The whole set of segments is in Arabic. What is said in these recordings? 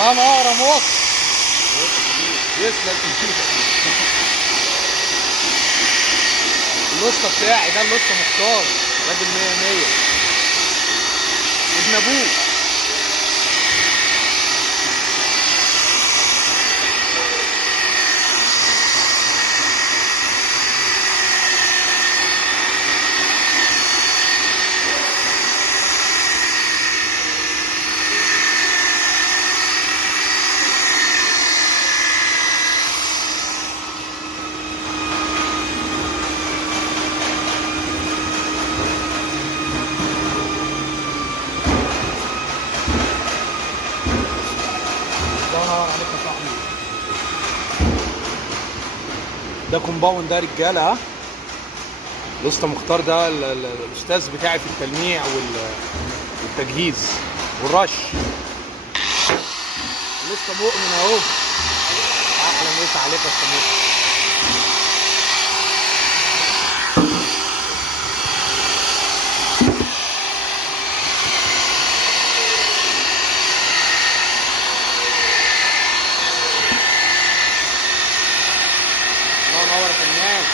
الله ينور يا مصر. يسلم ايدك. الوسطى بتاعي ده الوسطى مختار، راجل 100 ابن ابوه. الله ينور عليك يا صاحبي. ده كومباوند ده رجاله. ها الاسطى مختار ده الاستاذ بتاعي في التلميع والتجهيز والرش. الاسطى مؤمن اهو. احلى مسا عليك يا اسطى مؤمن. الله ينور يا فنان.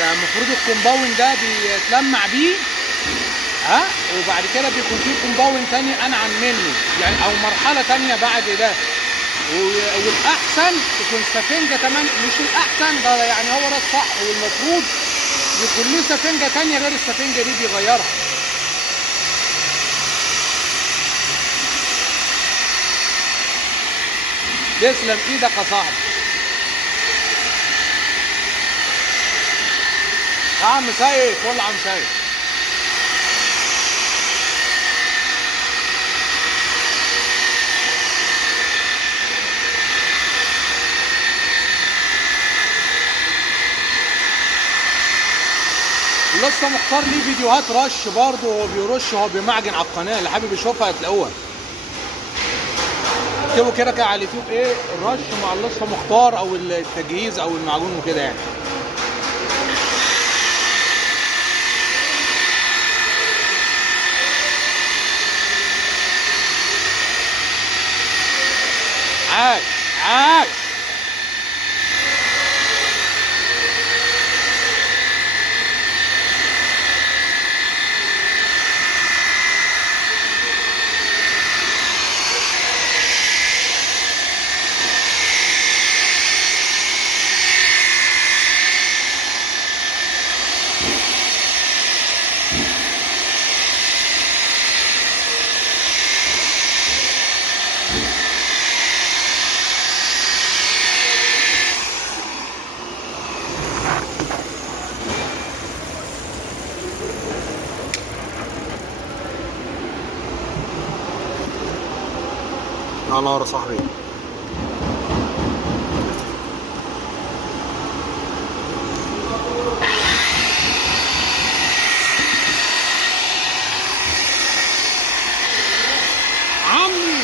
المفروض الكومباوند ده بيتلمع بيه. ها وبعد كده بيكون فيه كومباوند تاني انعم منه يعني، او مرحله تانيه بعد ده. والاحسن تكون سفنجه كمان، مش الاحسن ده يعني، هو ده الصح، والمفروض يكون له سفنجه تانيه غير السفنجه دي بيغيرها. تسلم ايدك يا صاحبي. يا عم سيد، فل عم سيد. لسه مختار ليه فيديوهات رش برضه، وهو بيرش وهو بيمعجن على القناه، اللي حابب يشوفها هتلاقوها. اكتبوا كده على اليوتيوب ايه الرش مع لسه مختار، او التجهيز او المعجون وكده يعني. عاش عاش. الله ينور يا صاحبي. عمي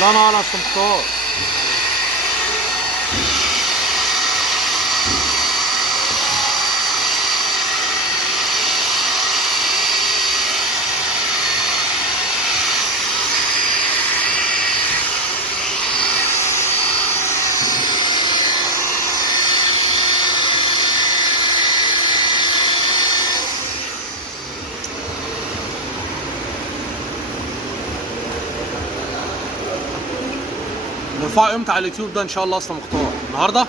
لا انا على السمسار. نرفعه امتى على اليوتيوب ده ان شاء الله اصلا مختار؟ النهارده؟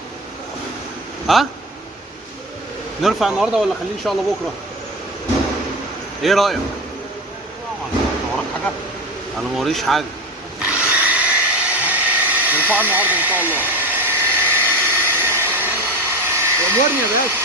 ها؟ نرفع النهارده ولا خليه ان شاء الله بكره؟ ايه رايك؟ وراك حاجه؟ انا ما وريش حاجه. نرفعه النهارده ان شاء الله. امورني يا باشا.